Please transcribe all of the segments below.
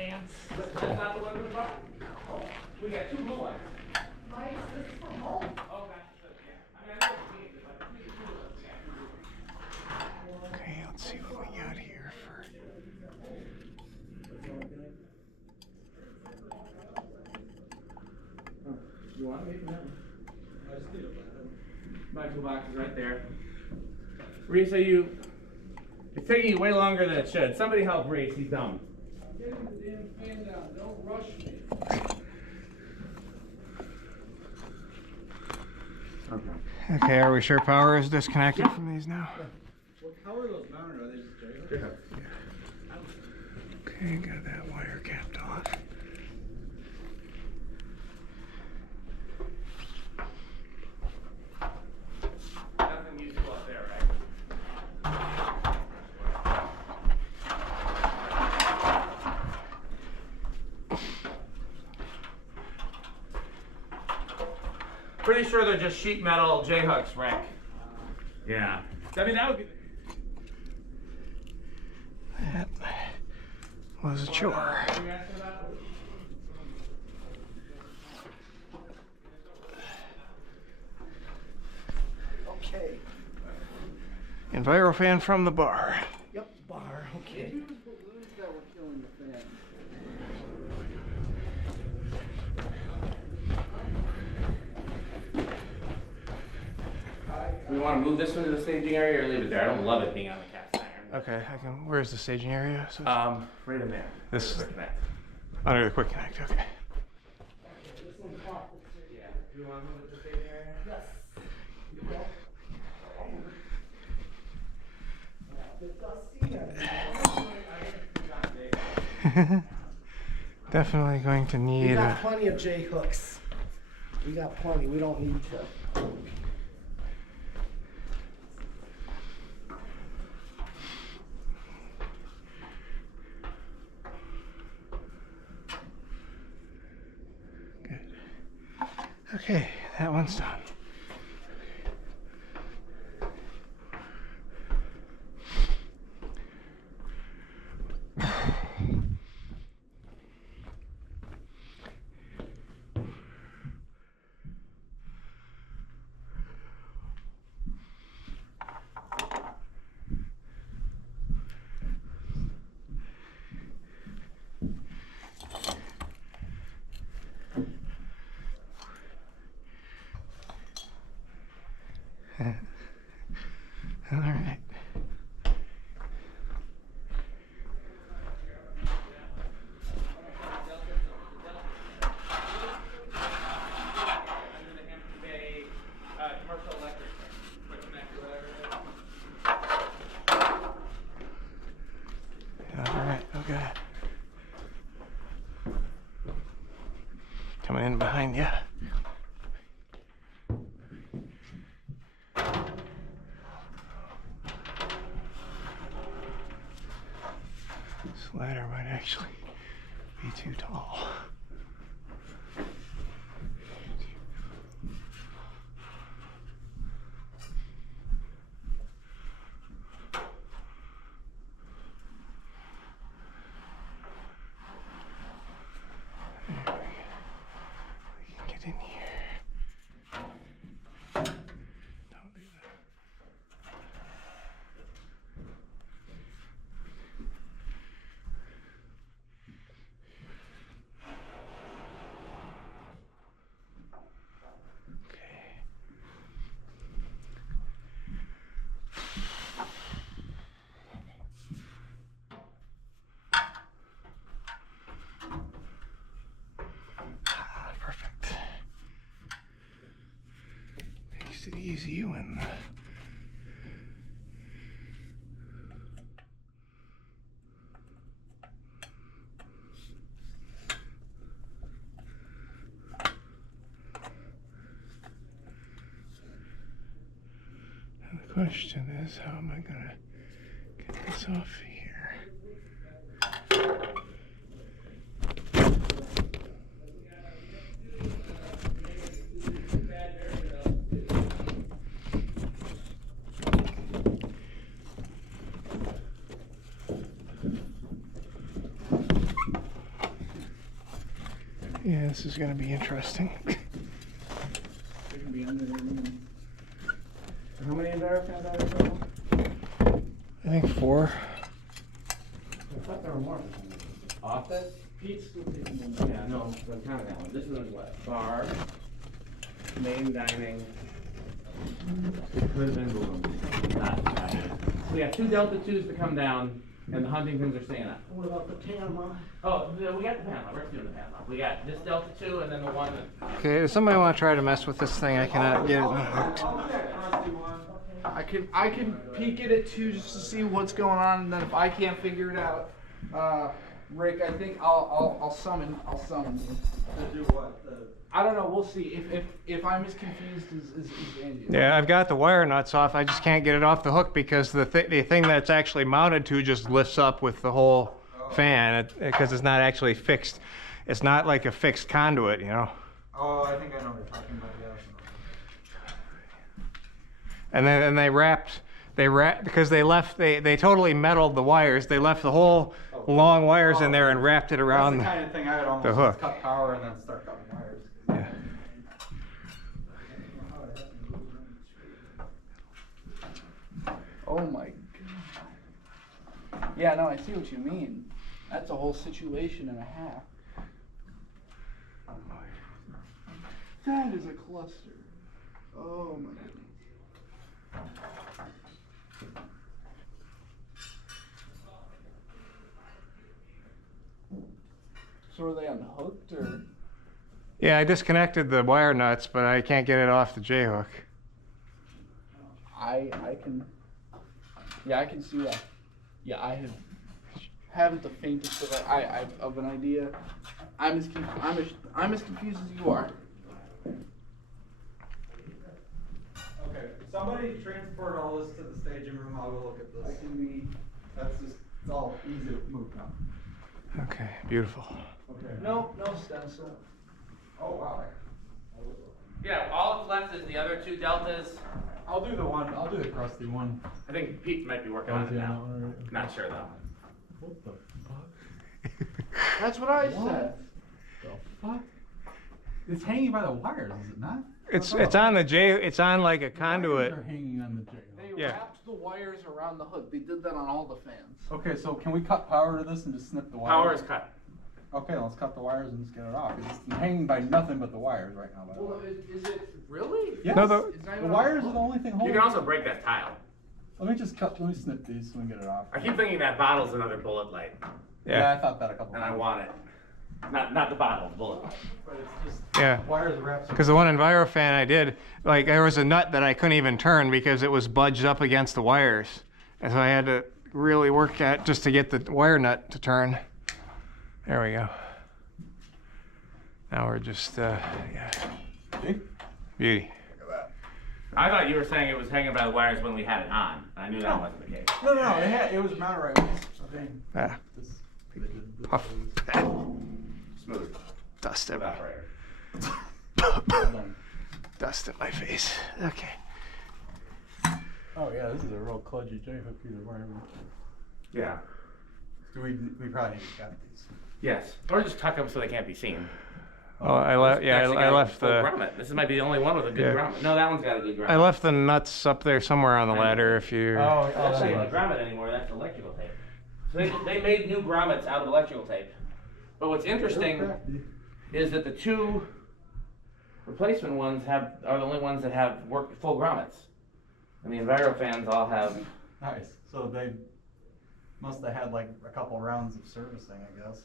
stands. That's not the one in the bar? We got 2 blue ones. This is from home. Okay. I know it's Okay, let's see what we got here for. You want me to I just need a my toolbox is right there. Reese, it's taking you way longer than it should. Somebody help Reese, he's dumb. Get the damn fan down. Don't rush me. Okay. Okay, are we sure power is disconnected from these now? How are those mounted? Are they just J-hooks? Okay, got that wire capped off. Nothing useful up there, right? Pretty sure they're just sheet metal J-hooks, Rick. Yeah. I mean, that would be. That was a chore. Okay. Envirofan from the bar. Yep, bar. Okay. That were killing the fan. We want to move this one to the staging area or leave it there? I don't love it being on the cast iron. Okay, I can. Where's the staging area? So Right in there. this is Quick connect. under the quick connect. Okay. This one's hot. Yeah. Do you want to move it to the staging area? Yes. Definitely going to We need. got plenty of J hooks. We got plenty. We don't need to. Good. Okay, that one's done. All right. Under the Hampton Bay commercial electric quick connect or whatever it is. All right. Okay. Coming in behind you. This ladder might actually be too tall. There we go. We can get in here. Don't do that. Okay. Ah, perfect. Makes it easy when and the question is, how am I gonna get this off here? Yeah, this is gonna be interesting. They can be under there. How many Envirofans are there total? I think 4. I thought there were more. Office? Pete's still taking one. Yeah, no, I'm counting that one. This one's what? Bar, main dining. Could have been balloons. Not dining. We got 2 Delta 2s to come down, and the Huntingtons are staying up. What about the Panama? Oh, we got the Panama. We're doing the Panama. We got this Delta 2 and then the one that. Okay, does somebody want to try to mess with this thing? I cannot get it unhooked. I can peek at it too just to see what's going on, and then if I can't figure it out, Rick, I think I'll summon you. To do what? I don't know. We'll see. If I'm as confused as Andy. Yeah, I've got the wire nuts off. I just can't get it off the hook because the thing that's actually mounted to just lifts up with the whole fan because it's not actually fixed. It's not like a fixed conduit, you know. Oh, I think I know what you're talking about. Yeah. And then they wrapped because they totally metaled the wires. They left the whole long wires in there and wrapped it around That's the kind of thing I would almost the hook. just cut power and then start cutting wires. Yeah. Oh my god. Yeah, no, I see what you mean. That's a whole situation and a half. That is a cluster. Oh my goodness. So are they unhooked or? Yeah, I disconnected the wire nuts, but I can't get it off the J hook. I can. Yeah, I can see that. Yeah, I haven't the faintest of an idea. I'm as confused as you are. Okay, somebody transport all this to the staging room. I'll go look at this. That's just, it's all easy to move now. Okay, beautiful. Okay. No stencil. Oh, wow. Yeah, all that's left is the other 2 Deltas. I'll do the crusty one. I think Pete might be working on it now. Not sure though. What the fuck? That's what I said. The fuck? It's hanging by the wires, is it not? It's on the J. It's on like a conduit. They're hanging on the J. They Yeah. wrapped the wires around the hook. They did that on all the fans. Okay, so can we cut power to this and just snip the wires? Power is cut. Okay, let's cut the wires and just get it off. It's hanging by nothing but the wires right now. By the way. Well, is it really? Yes. No, It's not The even wires on are the only thing You holding. can also break that tile. Let me snip these so we can get it off. I keep thinking that bottle's another bullet light, Yeah, I thought that a couple and I times. want it. Not the bottle, the bullet light. But it's just Yeah. wires are wrapped. Because the one Envirofan I did, like there was a nut that I couldn't even turn because it was budged up against the wires. And so I had to really work at just to get the wire nut to turn. There we go. Now we're just, yeah. See? Beauty. I thought you were saying it was hanging by the wires when we had it on. I knew that wasn't the case. No, it was mounted right. Thing. Ah, This, puff. Smooth. Dust everywhere. Evaporator. Dust in my face. Okay. Oh yeah, this is a real kludgy J hook either way. Yeah. Do we probably need to cut these? Yes. Or just tuck them so they can't be seen. Oh, I left. Yeah, Actually I got a left full the. grommet. This might be the only one with a good Yeah. grommet. No, that one's got a good grommet. I left the nuts up there somewhere on the ladder. If you. That's not even a grommet anymore. That's electrical tape. So they made new grommets out of electrical tape. But what's interesting is that the 2 replacement ones are the only ones that have full grommets, and the Envirofans all have. Nice. So they must have had like a couple rounds of servicing, I guess.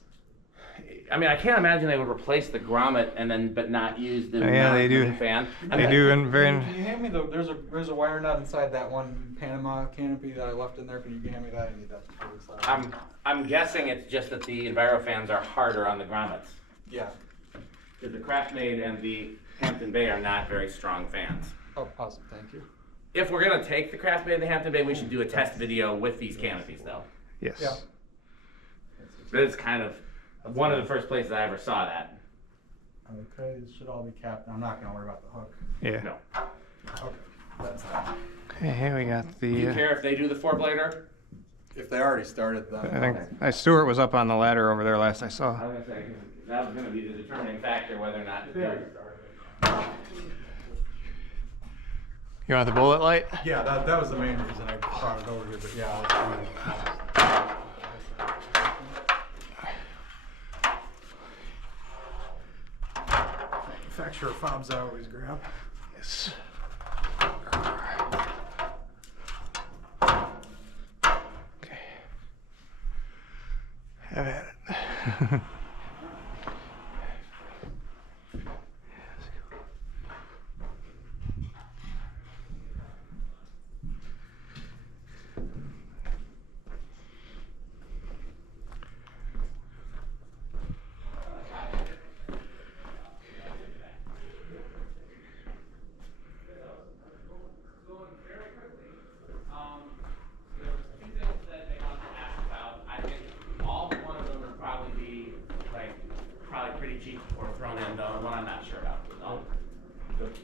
I mean, I can't imagine they would replace the grommet but not use the Yeah, they do. fan. They do, and very. Can you hand me there's a wire nut inside that one Panama canopy that I left in there. Can you hand me that? I need that. I'm guessing it's just that the Envirofans are harder on the grommets. Yeah. Because the Craftmade and the Hampton Bay are not very strong fans. Oh, awesome. Thank you. If we're gonna take the Craftmade and the Hampton Bay, we should do a test video with these canopies, though. Yes. Yeah. But it's kind of one of the first places I ever saw that. Okay, this should all be capped. I'm not gonna worry about the hook. Yeah. No. Okay. That's that. Okay, here we got Do you the. care if they do the 4-blader? If they already started that. I think Stuart was up on the ladder over there last I saw. I was gonna say, that was gonna be the determining factor whether or not. You want the bullet light? Yeah, that was the main reason I brought it over here, but yeah. Manufacturer fobs I always grab. Yes. Okay. Have at it.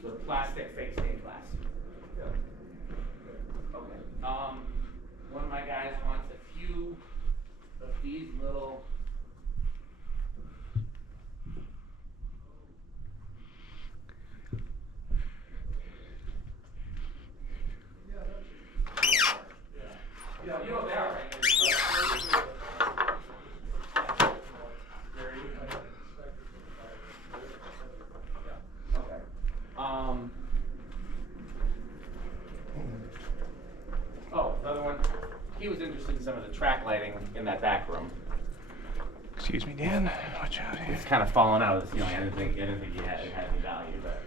The plastic fake stained glass. Okay. One of my guys wants a few of these little. Yeah, you know what they are, right? Oh, another one. He was interested in some of the track lighting in that back room. Excuse me, Dan. Watch out here. It's kind of fallen out of the ceiling. I didn't think it had any value, but.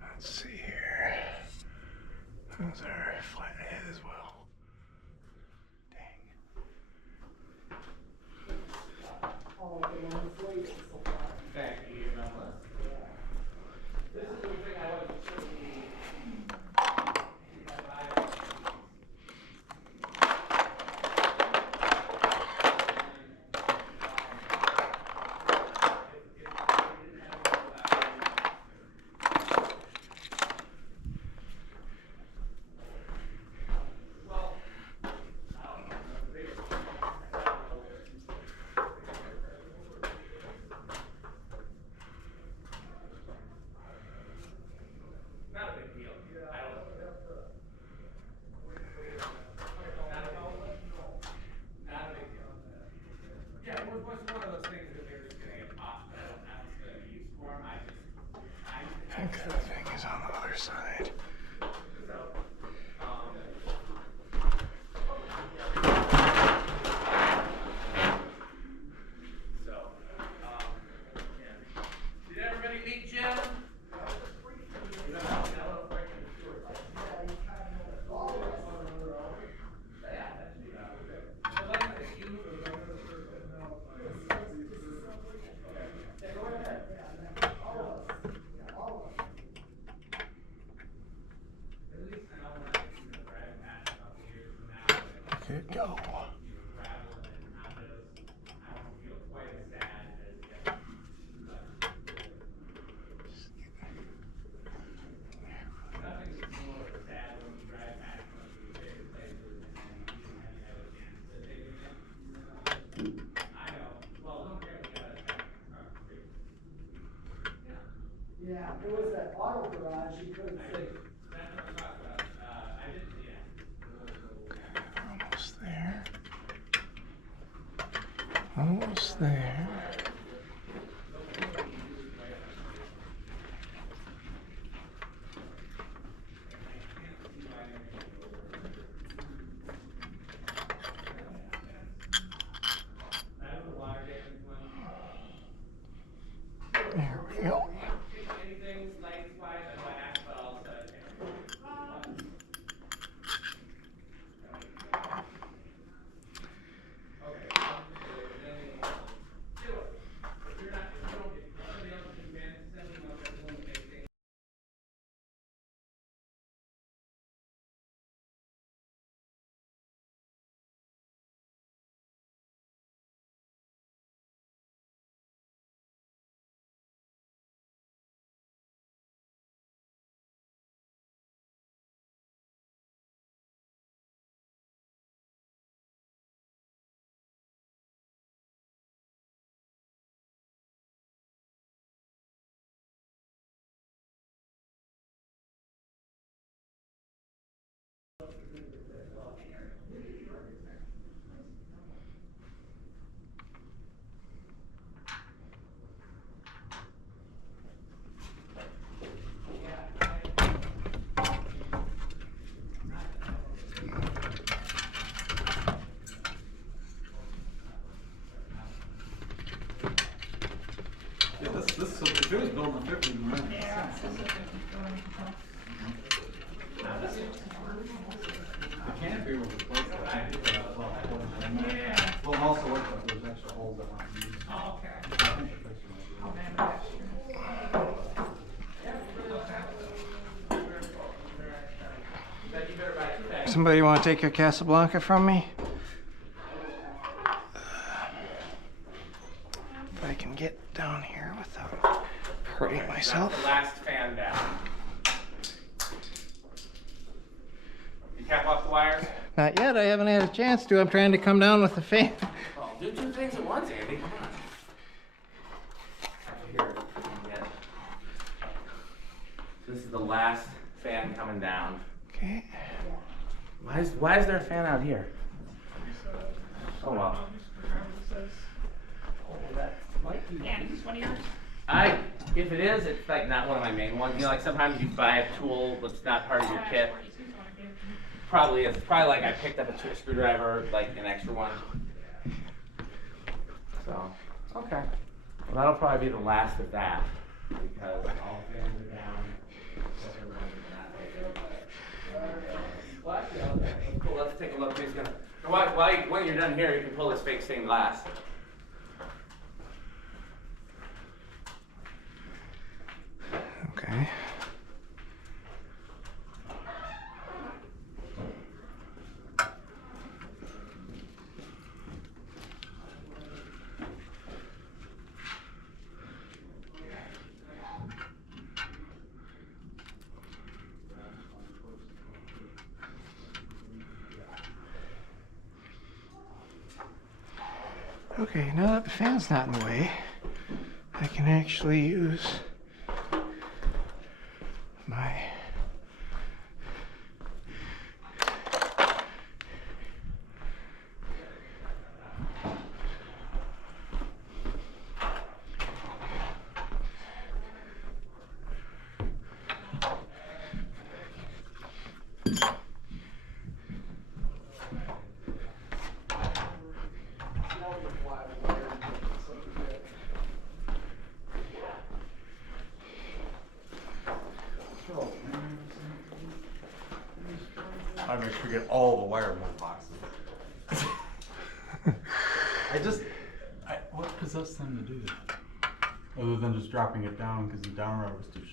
Let's see here. Those are flat ahead as well. Dang. Thank you, nonetheless. This is the thing I wasn't sure I think that thing is on the other side. Did everybody meet Jim? Good go. Yeah, it was that auto garage, you couldn't see. Almost there. Almost there. There we go. Yeah, this, so if it was built in the 50s, it might make sense. The canopy was replaced. Well, also look like there's extra holes that weren't used. Oh, okay. I think the picture might be- Oh, man, that's true. Somebody want to take your Casablanca from me? If I can get down here without hurting myself. That's the last fan down. You cap off the wires? Not yet, I haven't had a chance to. I'm trying to come down with the fan. Oh, do two things at once, Andy. Come on. Here. Yeah. So this is the last fan coming down. Okay. Why is there a fan out here? Oh well. Andy, is this one of yours? If it is, it's like not one of my main ones. You know, like sometimes you buy a tool that's not part of your kit. Probably it's probably like I picked up a screwdriver, like an extra one. So, okay. Well, that'll probably be the last of that because all fans are down. Well, actually, okay. Cool. Let's take a look. Who's gonna? When you're done here, you can pull this fake stained glass. Okay. Okay, now that the fan's not in the way, I can actually use my I make sure you get all the wire in one boxes. what possessed them to do that? Other than just dropping it down because the downrod was too